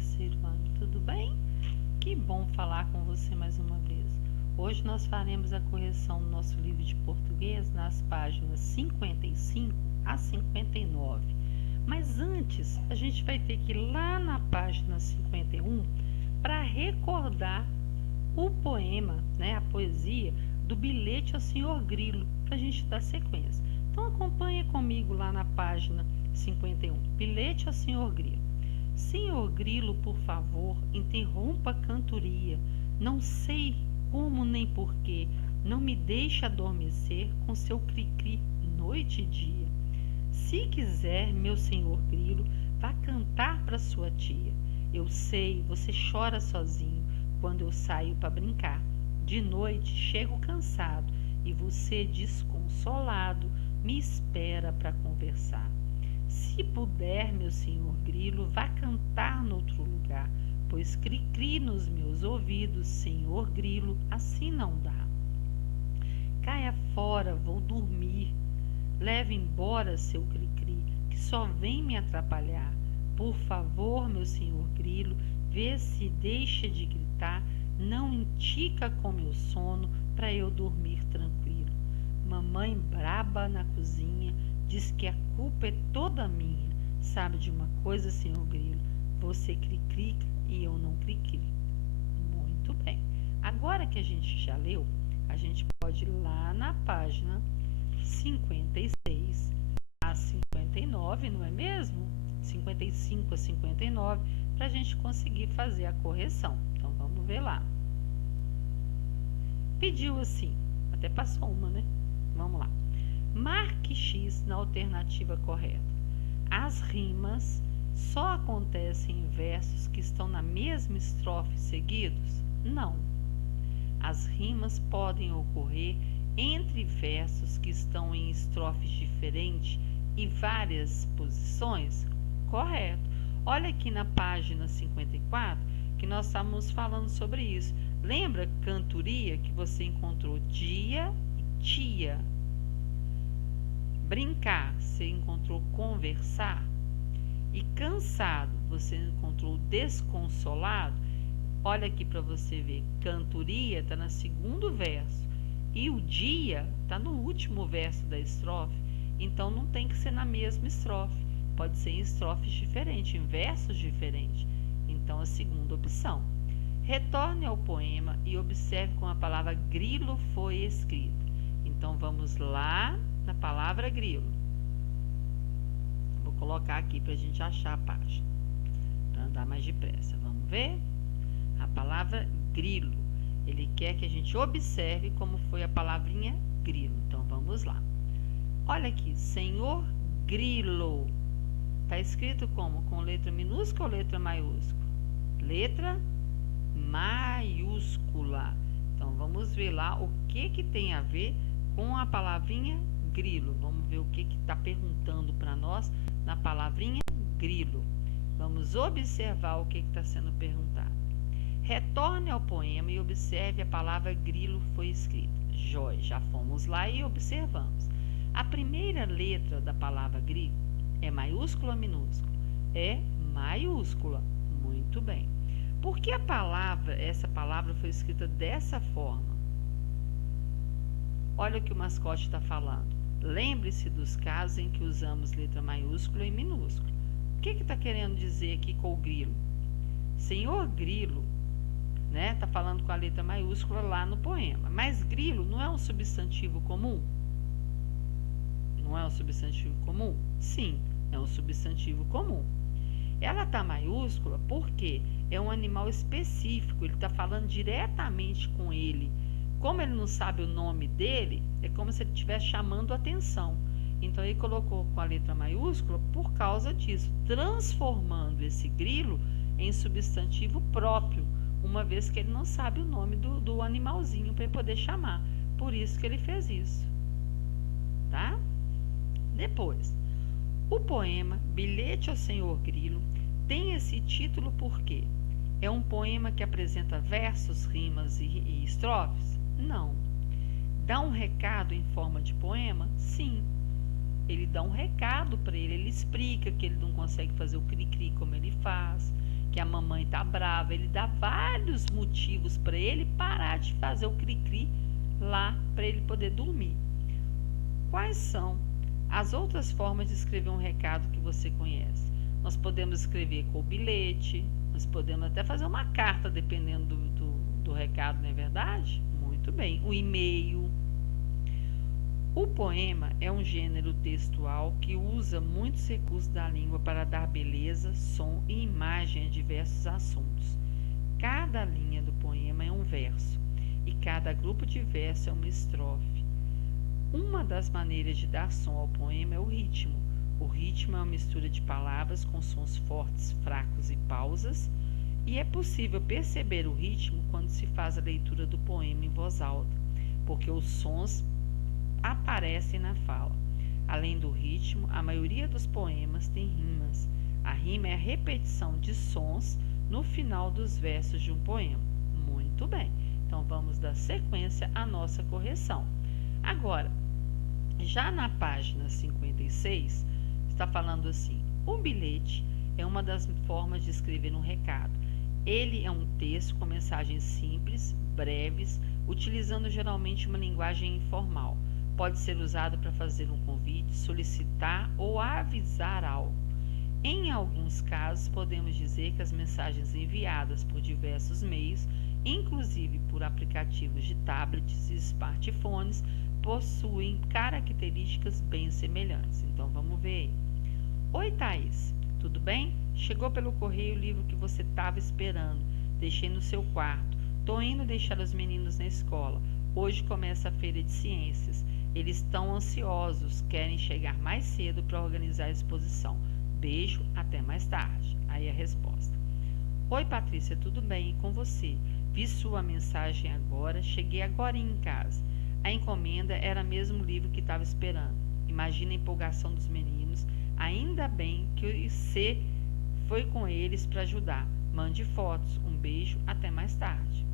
terceiro ano, tudo bem? Que bom falar com você mais uma vez. Hoje nós faremos a correção do nosso livro de português nas páginas 55 a 59. Mas antes, a gente vai ter que ir lá na página 51 para recordar o poema, a poesia do Bilhete ao Senhor Grilo, para a gente dar sequência. Então acompanhe comigo lá na página 51. Bilhete ao Senhor Grilo. Senhor Grilo, por favor, interrompa a cantoria. Não sei como nem porquê. Não me deixe adormecer com seu cri-cri noite e dia. Se quiser, meu senhor Grilo, vá cantar para sua tia. Eu sei, você chora sozinho quando eu saio para brincar. De noite chego cansado e você, desconsolado, me espera para conversar. Se puder, meu senhor Grilo, vá cantar noutro lugar, pois cri-cri nos meus ouvidos, senhor Grilo, assim não dá. Caia fora, vou dormir. Leve embora seu cri-cri, que só vem me atrapalhar. Por favor, meu senhor Grilo, vê se deixa de gritar, não entica com meu sono para eu dormir tranquilo. Mamãe braba na cozinha diz que a culpa é toda minha. Sabe de uma coisa, senhor Grilo? Você cri-crica e eu não cri-cri. Muito bem. Agora que a gente já leu, a gente pode ir lá na página 56 a 59, não é mesmo? 55 a 59, para a gente conseguir fazer a correção. Então, vamos ver lá. Pediu assim, até passou uma, né? Vamos lá. Marque X na alternativa correta. As rimas só acontecem em versos que estão na mesma estrofe seguidos? Não. As rimas podem ocorrer entre versos que estão em estrofes diferentes e várias posições? Correto. Olha aqui na página 54 que nós estávamos falando sobre isso. Lembra cantoria que você encontrou dia e tia? Brincar, você encontrou conversar. E cansado, você encontrou desconsolado. Olha aqui para você ver, cantoria está no segundo verso e o dia está no último verso da estrofe. Então não tem que ser na mesma estrofe, pode ser em estrofes diferentes, em versos diferentes. Então a segunda opção. Retorne ao poema e observe como a palavra grilo foi escrita. Então vamos lá na palavra grilo. Vou colocar aqui para a gente achar a página, para andar mais depressa. Vamos ver? A palavra grilo. Ele quer que a gente observe como foi a palavrinha grilo. Então vamos lá. Olha aqui, senhor grilo. Está escrito como? Com letra minúscula ou letra maiúscula? Letra maiúscula. Então vamos ver lá o que tem a ver com a palavrinha grilo. Vamos ver o que está perguntando para nós na palavrinha grilo. Vamos observar o que está sendo perguntado. Retorne ao poema e observe a palavra grilo foi escrita. Jóia, já fomos lá e observamos. A primeira letra da palavra grilo é maiúscula ou minúscula? É maiúscula. Muito bem. Por que essa palavra foi escrita dessa forma? Olha o que o mascote está falando. Lembre-se dos casos em que usamos letra maiúscula e minúscula. O que está querendo dizer aqui com o grilo? Senhor grilo, tá falando com a letra maiúscula lá no poema. Mas grilo não é um substantivo comum? Não é um substantivo comum? Sim, é um substantivo comum. Ela está maiúscula porque é um animal específico, ele está falando diretamente com ele. Como ele não sabe o nome dele, é como se ele estivesse chamando a atenção. Então, ele colocou com a letra maiúscula por causa disso, transformando esse grilo em substantivo próprio, uma vez que ele não sabe o nome do animalzinho para ele poder chamar. Por isso que ele fez isso. Tá? Depois, o poema Bilhete ao Senhor Grilo tem esse título porque é um poema que apresenta versos, rimas e estrofes? Não. Dá um recado em forma de poema? Sim. ele dá um recado para ele explica que ele não consegue fazer o cri-cri como ele faz, que a mamãe tá brava, ele dá vários motivos para ele parar de fazer o cri-cri lá para ele poder dormir. Quais são as outras formas de escrever um recado que você conhece? Nós podemos escrever com o bilhete, nós podemos até fazer uma carta, dependendo do recado, não é verdade? Muito bem. O e-mail. O poema é um gênero textual que usa muitos recursos da língua para dar beleza, som e imagem a diversos assuntos. Cada linha do poema é um verso e cada grupo de verso é uma estrofe. Uma das maneiras de dar som ao poema é o ritmo. O ritmo é uma mistura de palavras com sons fortes, fracos e pausas, e é possível perceber o ritmo quando se faz a leitura do poema em voz alta, porque os sons aparecem na fala. Além do ritmo, a maioria dos poemas tem rimas. A rima é a repetição de sons no final dos versos de um poema. Muito bem, então vamos dar sequência à nossa correção. Agora, já na página 56, está falando assim: o bilhete é uma das formas de escrever um recado. Ele é um texto com mensagens simples, breves, utilizando geralmente uma linguagem informal. Pode ser usado para fazer um convite, solicitar ou avisar algo. Em alguns casos, podemos dizer que as mensagens enviadas por diversos meios, inclusive por aplicativos de tablets e smartphones, possuem características bem semelhantes. Então, vamos ver aí. Oi, Thaís, tudo bem? Chegou pelo correio o livro que você estava esperando. Deixei no seu quarto. Tô indo deixar os meninos na escola. Hoje começa a feira de ciências. Eles estão ansiosos, querem chegar mais cedo para organizar a exposição. Beijo, até mais tarde. Aí a resposta. Oi, Patrícia, tudo bem? E com você? Vi sua mensagem agora, cheguei agora em casa. A encomenda era mesmo o livro que estava esperando. Imagina a empolgação dos meninos. Ainda bem que você foi com eles para ajudar. Mande fotos. Um beijo, até mais tarde.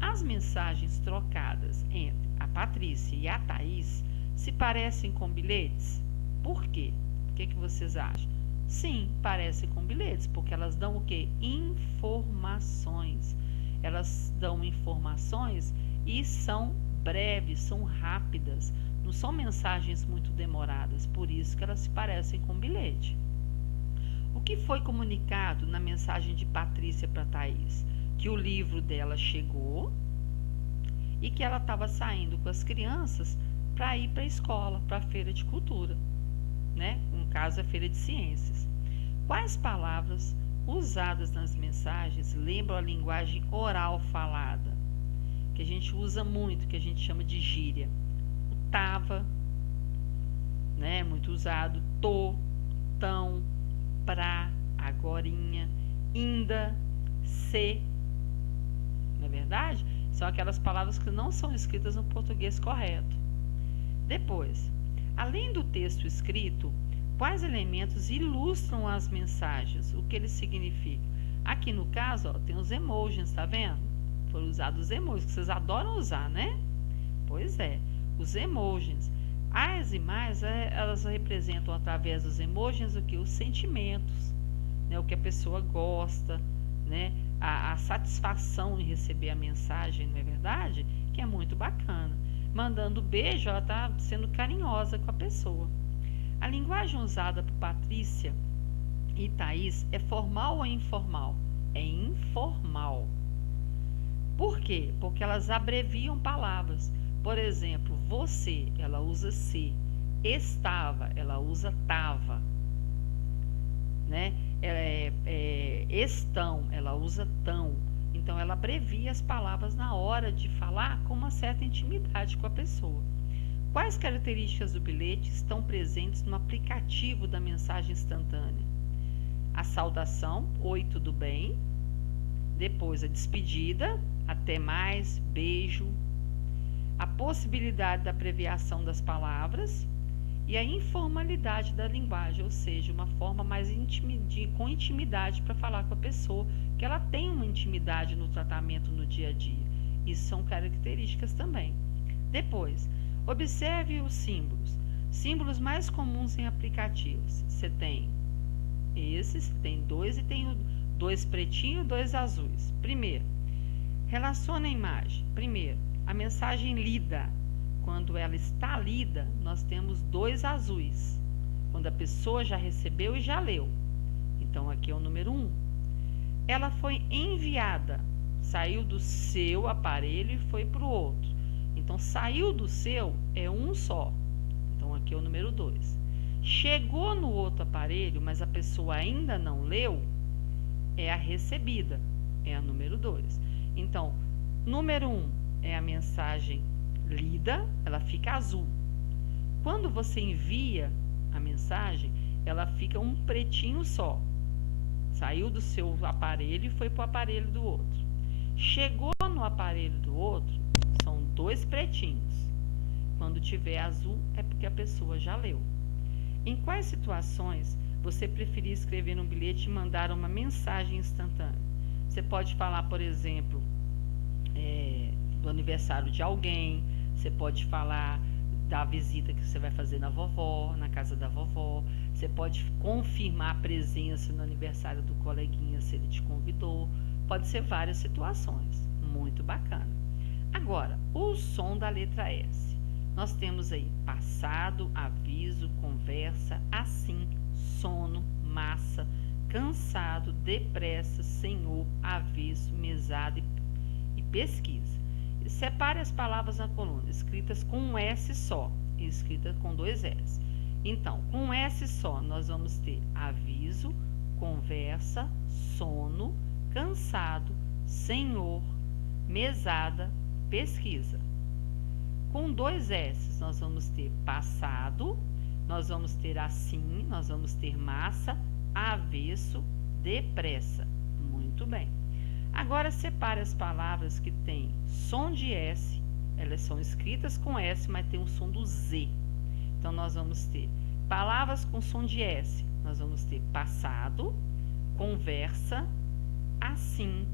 As mensagens trocadas entre a Patrícia e a Thaís se parecem com bilhetes? Por quê? O que vocês acham? Sim, parecem com bilhetes, porque elas dão o quê? Informações. Elas dão informações e são breves, são rápidas, não são mensagens muito demoradas, por isso que elas se parecem com bilhete. O que foi comunicado na mensagem de Patrícia para Thaís? Que o livro dela chegou e que ela estava saindo com as crianças para ir para a escola, para a feira de cultura, né? No caso, a feira de ciências. Quais palavras usadas nas mensagens lembram a linguagem oral falada, que a gente usa muito, que a gente chama de gíria? O tava, né? Muito usado. Tô, tão, pra, agorinha, ainda, se. Não é verdade? São aquelas palavras que não são escritas no português correto. Depois, além do texto escrito, quais elementos ilustram as mensagens? O que eles significam? Aqui no caso, ó, tem os emojis, tá vendo? Foram usados os emojis, que vocês adoram usar, né? Pois é, os emojis. As imagens, elas representam através dos emojis o que? Os sentimentos, né? O que a pessoa gosta, né? A satisfação em receber a mensagem, não é verdade? Que é muito bacana. Mandando beijo, ela está sendo carinhosa com a pessoa. A linguagem usada por Patrícia e Thaís é formal ou informal? É informal. Por quê? Porque elas abreviam palavras. Por exemplo, você, ela usa se. Estava, ela usa tava. Né? Estão, ela usa tão. Então, ela abrevia as palavras na hora de falar com uma certa intimidade com a pessoa. Quais características do bilhete estão presentes no aplicativo da mensagem instantânea? A saudação, oi, tudo bem? Depois, a despedida, até mais, beijo. A possibilidade da abreviação das palavras e a informalidade da linguagem, ou seja, uma forma mais com intimidade para falar com a pessoa, que ela tem uma intimidade no tratamento no dia a dia. Isso são características também. Depois, observe os símbolos. Símbolos mais comuns em aplicativos. Você tem esses, tem dois e tem dois pretinhos e dois azuis. Primeiro, relaciona a imagem. Primeiro, a mensagem lida. Quando ela está lida, nós temos dois azuis. Quando a pessoa já recebeu e já leu. Então, aqui é o número 1. Ela foi enviada. Saiu do seu aparelho e foi para o outro. Então, saiu do seu é um só. Então, aqui é o número 2. Chegou no outro aparelho, mas a pessoa ainda não leu, é a recebida. É a número 2. Então, número 1 é a mensagem lida, ela fica azul. Quando você envia a mensagem, ela fica um pretinho só. Saiu do seu aparelho e foi para o aparelho do outro. Chegou no aparelho do outro, são dois pretinhos. Quando tiver azul, é porque a pessoa já leu. Em quais situações você preferia escrever um bilhete e mandar uma mensagem instantânea? Você pode falar, por exemplo, do aniversário de alguém, você pode falar da visita que você vai fazer na vovó, na casa da vovó, você pode confirmar a presença no aniversário do coleguinha se ele te convidou, pode ser várias situações, muito bacana. Agora, o som da letra S. Nós temos aí passado, aviso, conversa, assim, sono, massa, cansado, depressa, senhor, avesso, mesada e pesquisa. Separe as palavras na coluna, escritas com um S só e escritas com dois S. Então, com um S só, nós vamos ter aviso, conversa, sono, cansado, senhor, mesada, pesquisa. Com dois S, nós vamos ter passado, nós vamos ter assim, nós vamos ter massa, avesso, depressa. Muito bem. Agora, separe as palavras que têm som de S, elas são escritas com S, mas tem o som do Z. Então, nós vamos ter palavras com som de S, nós vamos ter passado, conversa, assim,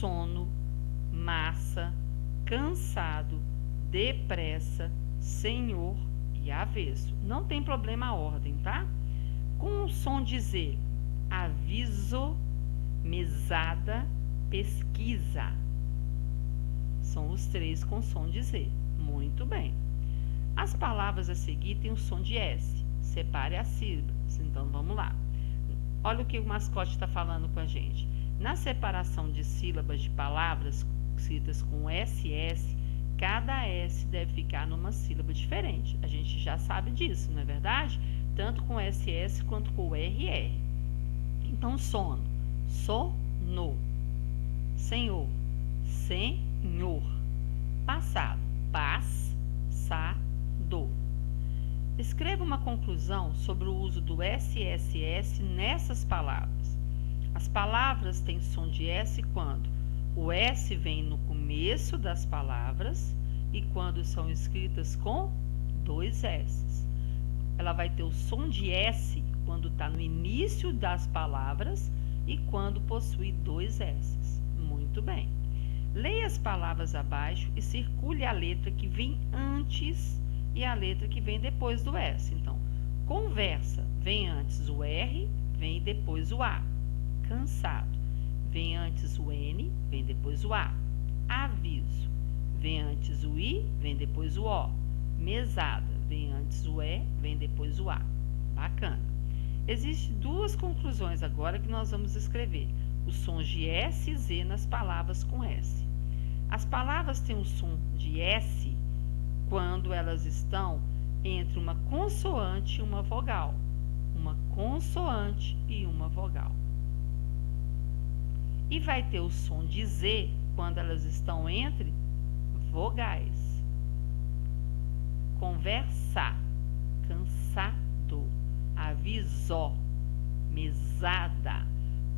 sono, massa, cansado, depressa, senhor e avesso. Não tem problema a ordem, tá? Com o som de Z, aviso, mesada, pesquisa. São os três com som de Z. Muito bem. As palavras a seguir têm o som de S. Separe as sílabas. Então, vamos lá. Olha o que o mascote está falando com a gente. Na separação de sílabas de palavras escritas com SS, cada S deve ficar numa sílaba diferente. A gente já sabe disso, não é verdade? Tanto com SS quanto com o RR. Então, sono. Sono. Senhor. Senhor. Passado. Passado. Escreva uma conclusão sobre o uso do SSS nessas palavras. As palavras têm som de S quando o S vem no começo das palavras e quando são escritas com dois S. Ela vai ter o som de S quando está no início das palavras e quando possui dois S. Muito bem. Leia as palavras abaixo e circule a letra que vem antes e a letra que vem depois do S. Então, conversa, vem antes o R, vem depois o A. Cansado, vem antes o N, vem depois o A. Aviso, vem antes o I, vem depois o O. Mesada, vem antes o E, vem depois o A. Bacana. Existem duas conclusões agora que nós vamos escrever. Os sons de S e Z nas palavras com S. As palavras têm o som de S quando elas estão entre uma consoante e uma vogal. Uma consoante e uma vogal. E vai ter o som de Z quando elas estão entre vogais. Conversar, cansado, avisó, mesada.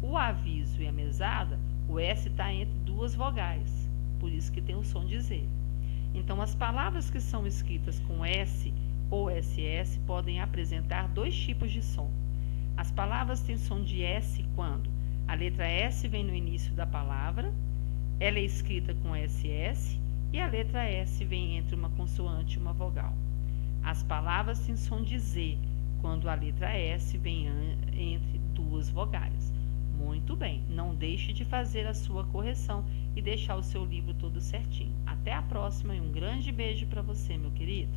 O aviso e a mesada, o S está entre duas vogais, por isso que tem o som de Z. Então, as palavras que são escritas com S ou SS podem apresentar dois tipos de som. As palavras têm som de S quando a letra S vem no início da palavra, ela é escrita com SS e a letra S vem entre uma consoante e uma vogal. As palavras têm som de Z quando a letra S vem entre duas vogais. Muito bem, não deixe de fazer a sua correção e deixar o seu livro todo certinho. Até a próxima e um grande beijo para você, meu querido.